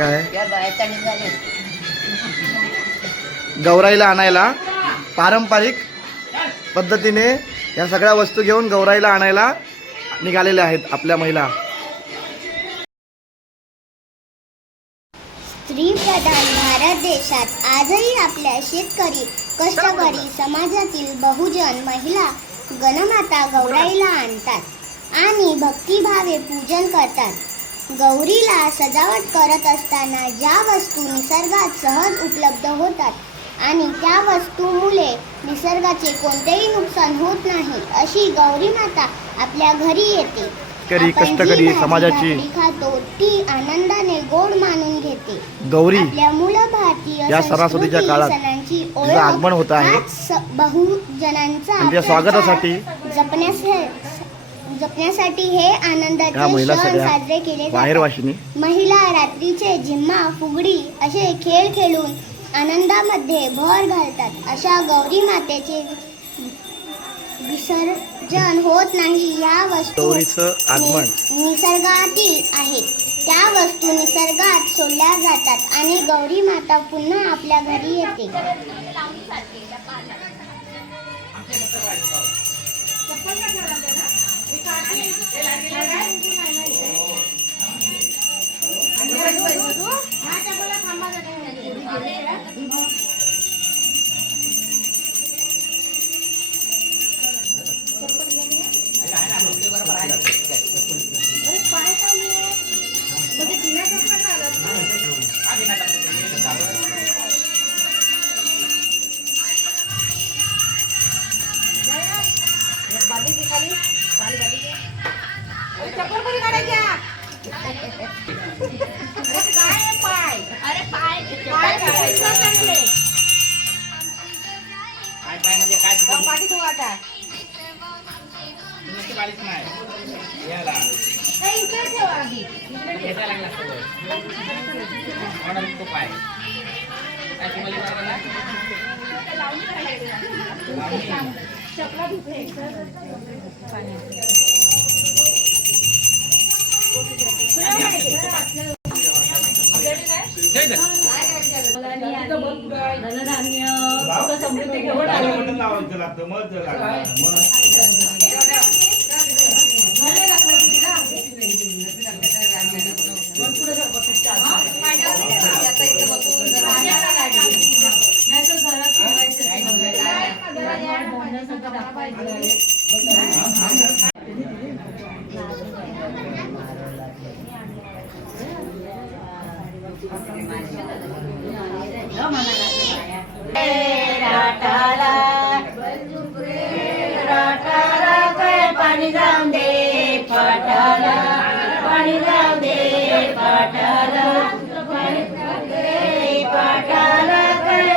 काय गौराईला आणायला पारंपरिक पद्धतीने या सगळ्या वस्तू घेऊन गौराईला आणायला निघालेल्या आहेत आपल्या महिला. स्त्रीप्रधान भारत देशात आजही आपल्या शेतकरी कष्टकरी समाजातील बहुजन महिला गणमाता गौराईला आणतात आणि भक्तिभावे पूजन करतात. गौरीला सजावट करत असताना ज्या वस्तू निसर्गात सहज उपलब्ध होतात आणि त्या वस्तूमुळे निसर्गाचे कोणतेही नुकसान होत नाही, अशी गौरी माता आपल्या घरी येते. कष्टकरी समाजाची खातो ती आनंदाने गोड मानून घेते. गौरी आपल्या मूळ भारतीय या सणासुदीच्या काळात सणांची तिचं आगमन होत आहे. बहुजनांचा स्वागतासाठी जपण्यासाठी हे आनंदाचे सण साजरे केले जातात. महिला रात्रीचे झिम्मा फुगडी असे खेळ खेळून आनंदामध्ये भर घालतात. अशा गौरी मातेचे विसर्जन होत नाही. या वस्तू निसर्गातील आहेत, त्या वस्तू निसर्गात सोडल्या जातात आणि गौरी माता पुन्हा आपल्या घरी येते. पाणी जाऊन दे पाटाला, पाणी जाऊ दे पाटाला, पाणी जाऊ दे पाटाला,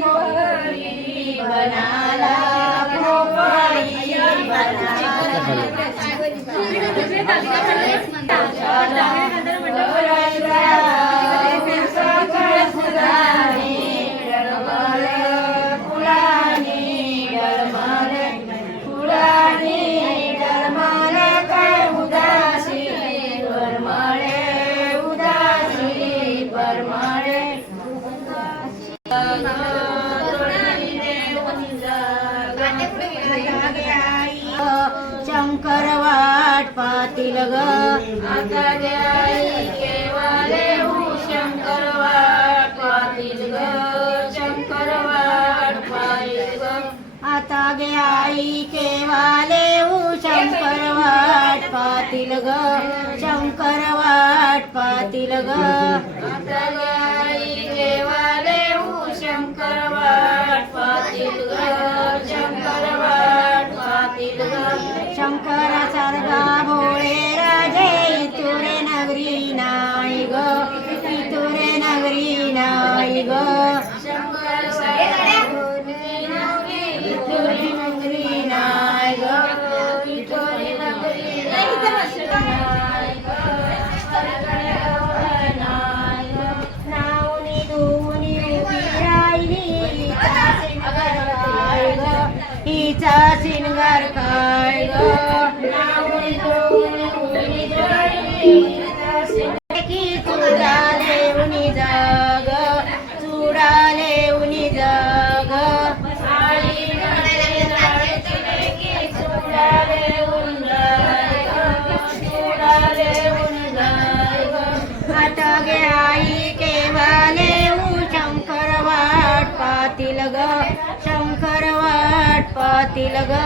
मोरी बनाला, मोरी बनाला. शंकर वाट पातील ग आता गाई केवाले शंकर वाट पातील ग, शंकर वाट पातील ग आता गाई केवाले शंकर वाट पातील ग, शंकर वाट पातील ग आता गाई केवाले शंकर वाट पातील ग, शंकर वाट पातील ग. शंकरा सारखा भोळे राजे इतुरे नगरी नाही ग, इतुरे नगरी नाही ग. शंकर सारखा भोळे इतुरे नगरी नाही ग, इतुरे नगरी नाही ग. आता गे आई केवाले शंकर वाट पातील ग शंकर वाट पातील ग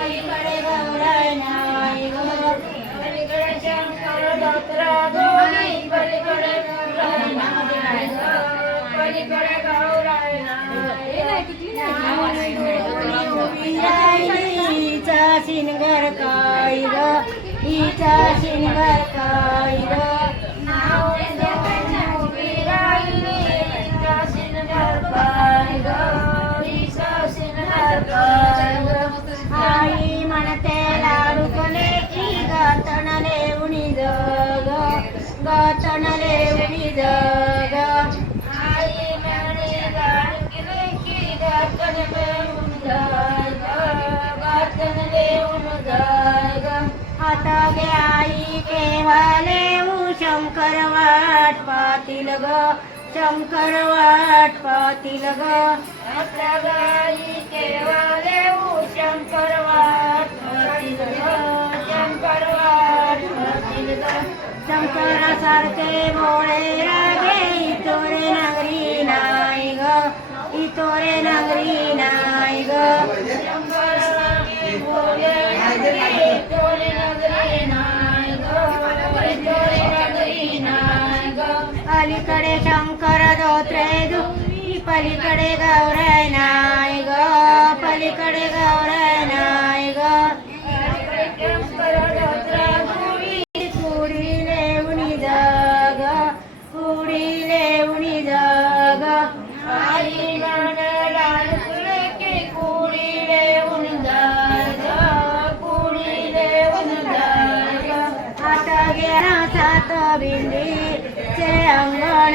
पलीकडे गौराई नाही ग पलीकडे शंकर दत्रा दोन्ही पलीकडे गौराई नाही ग पलीकडे गौराई नाही हिचा शिनगर काय ग हिचा शिनगर काय ग नाव उभी राहिली हिचा शिनगर काय ग हिचा शिनगर काय ग आई म्हणते लाडूकले की गातणले उणी जग गातणले उणी जग आई म्हणे लाडूकले की गातणले उणी जग गातणले उणी जग आता गे आई केवाले शंकर वाट पातील ग शंकर वाट पातील ग आता गाई केवाले शंकर वाट पातील ग शंकर वाट पातील ग शंकरासारखे भोळे रागे इतोरे नगरी नाही ग इतोरे नगरी नाही ग शंकरासारखे भोळे रागे इतोरे नगरी नाही ग इतोरे नगरी नाही ग अलीकडे शंकर धोत्रे पलीकडे गौराई नाही ग पलीकडे गौराई नाही ग कुडी लेवणी जग कुडी लेवणी जग आई लाडकुले की कुडी लेवून जग कुडी लेवून जग आता गेला सात बिंदीचे अंगण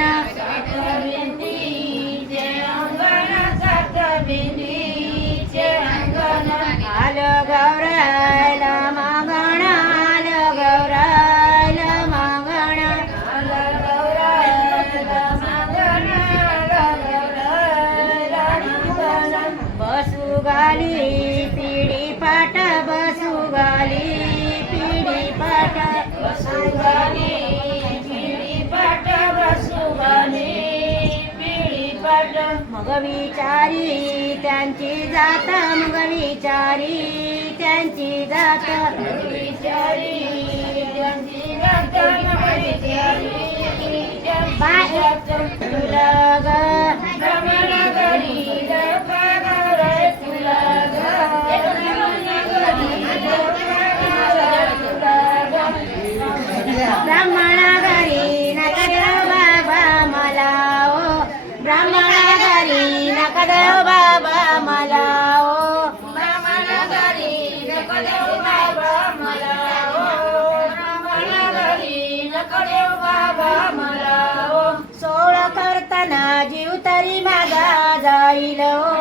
आल गौरायला मागण आल गौरायला मागण आल गौरायला मागण आल गौरायला मागण बसू गाली पिढी पाट बसू गाली पिढी पाट बसू गाली पिढी पाट बसू गाली मग विचारी त्यांची जात मग विचारी त्यांची जात विचारी त्यांची जात मग विचारी तुला ग ब्रह्मनगरी तुला ग ब्राह्मणगरी नकर बाबा मला ओ ब्राह्मणगरी नकदेव बाबा मला ओ ब्राह्मणगरी नकदेव बाबा मला ओ ब्राह्मणगरी नकदेव बाबा मला ओ सोळ करताना जीव तरी माझा जाईल ओ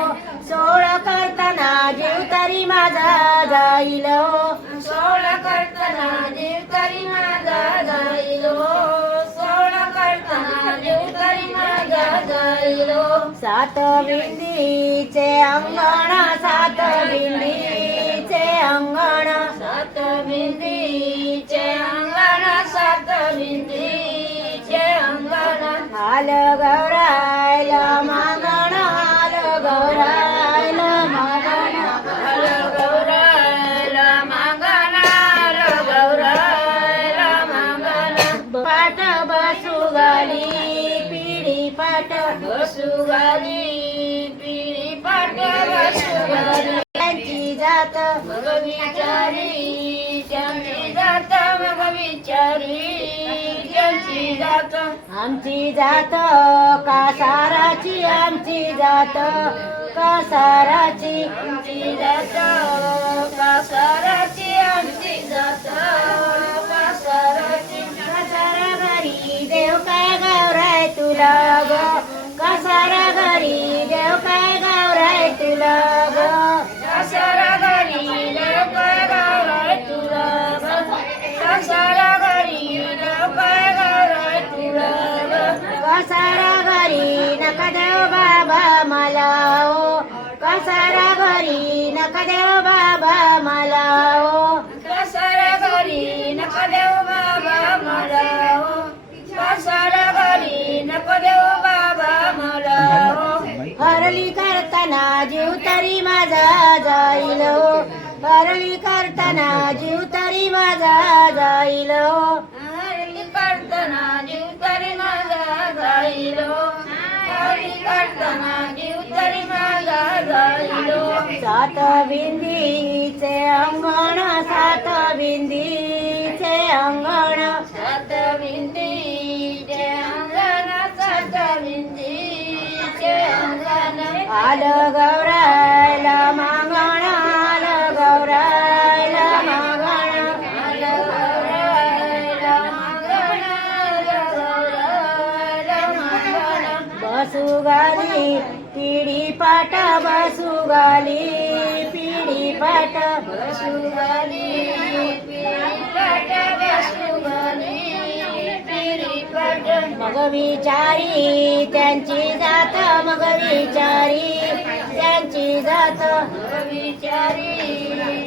सोळ करताना जीव तरी माझा जाईल ओ सोळ करताना जीव तरी माझा जाईल ओ सोळ करताना जीव तरी माझा जाईल ओ सात बिंदीचे अंगण सात बिंदीचे अंगण सात बिंदीचे अंगण सात बिंदीचे अंगण आल गौरायला मागण आल गौरायला मागण आल गौरायला मागण आल गौरायला मागण पाट बसू गाली पिढी पाट बसू गाली पिढी पाट बसू गाली त्यांची जात मग विचारी त्यांची जात मग विचारी त्यांची जात आमची जात कासाराची आमची जात कासाराची आमची जात कासाराची आमची जात कासाराची कासारा घरी देव काय गौराय तुला ग कासारा घरी देव काय गौराय तुला ग कासारा घरी देव काय गौराय तुला ग कासारा घरी देव काय कसारा घरी नका देव बाबा मला ओ कसारा घरी नका देव बाबा मला ओ कसारा घरी नका देव बाबा मला ओ कसारा घरी नका देव बाबा मला ओ हरली करताना जीव तरी माझा जाईल हो हरली करताना जीव तरी माझा जाईल हो हरली करताना जीव तरी माझा जाईल हो हरली करताना जीव तरी माझा जाईल हो सात बिंदीचे अंगण सात बिंदीचे अंगण सात बिंदीचे अंगण सात बिंदीचे अंगण आलं गौरायला मागण आलं गौरायला मागण आलं गौरायला मागण आलं गौरायला मागण बसू गाली पिढी पाट बसू गाली पिढी पाट बसू गाली पिढी पाट बसू गाली पिढी पाट मग विचारी त्यांची जात मग विचारी त्यांची जात मग विचारी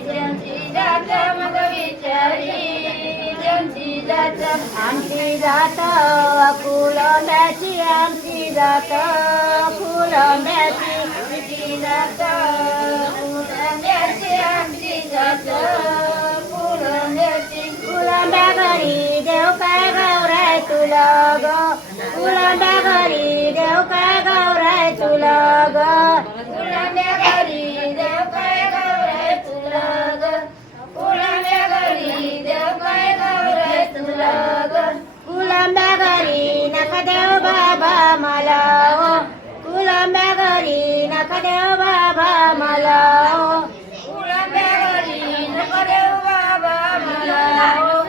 त्यांची जात मग विचारी त्यांची जात आमची जात कुलंब्याची आमची जात कुलंब्याची आमची जात कुलंब्याची आमची जात कुलंब्याची कुलंब्या घरी देव काय गौराय तुला ग कुलंब्या घरी देव काय गौराय तुला ग कुलंब्या घरी देव काय गौराय तुला ग कुलंब्या घरी देव काय गौराय तुला ग कुलंब्या घरी नका देव बाबा मला ओ कुलंब्या घरी नका देव बाबा मला ओ कुलंब्या घरी नका देव बाबा मला ओ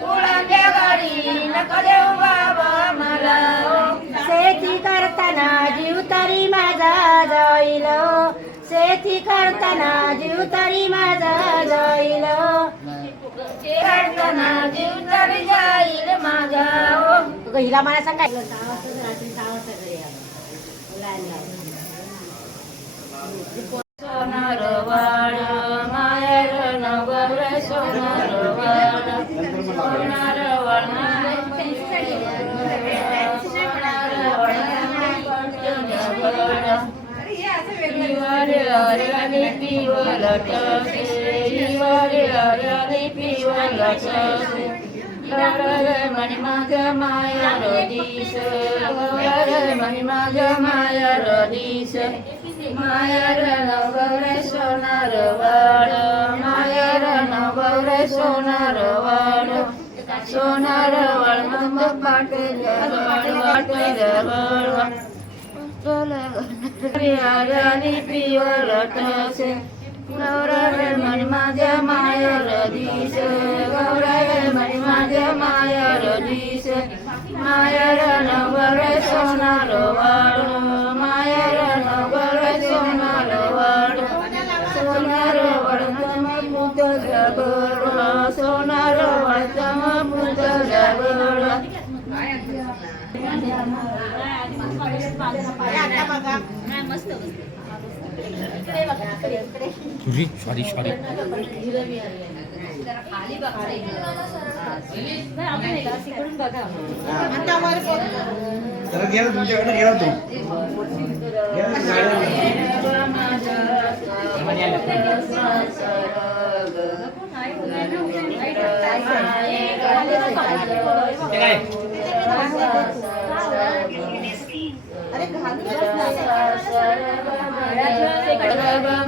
कुलंब्या घरी नका देव बाबा मला ओ शेती करताना जीव तरी माझा जाईल ओ शेती करताना जीव तरी माझा जाईल ओ करताना जीव तरी जाईल माझा ओ हिला मला सांगायचं सोनार वाड मायर नगर सोनार वाड सोनार वाड पिवलट पिवलट मणि माझ मायर दिस मणि माझ मायर दिस मायर नगर सोनार वाड मायर नगर सोनार वाड सोनार वाड मग पाटील पिवलट गौराय मणि माझ्या मायर दिस गौराय मणि माझ्या मायर दिस मायर नगर सोनार वाड मायर नगर सोनार वाड सोनार वडतम पुत जगड सोनार वडतम पुत जगड सॉरी सॉरी तर गेला तुमच्याकडे गेला तो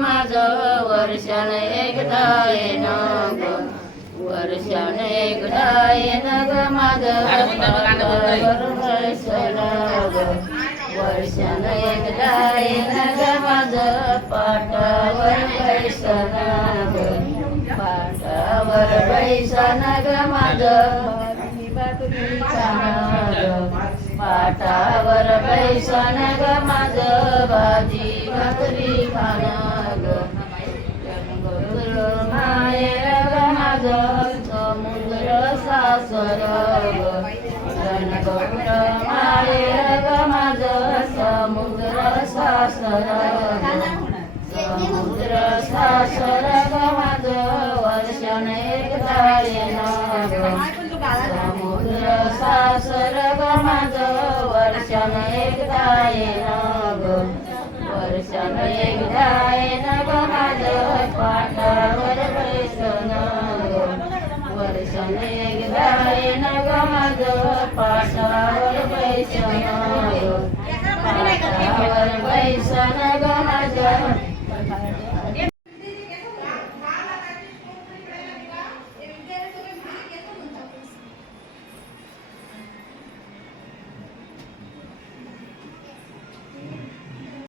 माझं वर्षान एकदा येणं ग वर्षान एकदा येणं ग माझं वर्षान एकदा येणं ग माझं पाटावर पैसन ग पाटावर पैसन ग माझं पाटावर पैसन ग माझं भाजी भाकरी खाणं ग मायर ग माझं समुद्र सासर ग मायर वर्षान एकदा येणं ग वर्षान एकदा येणं ग माझं पाटावर बैसणं ग वर्षान एकदा येणं ग माझं पाटावर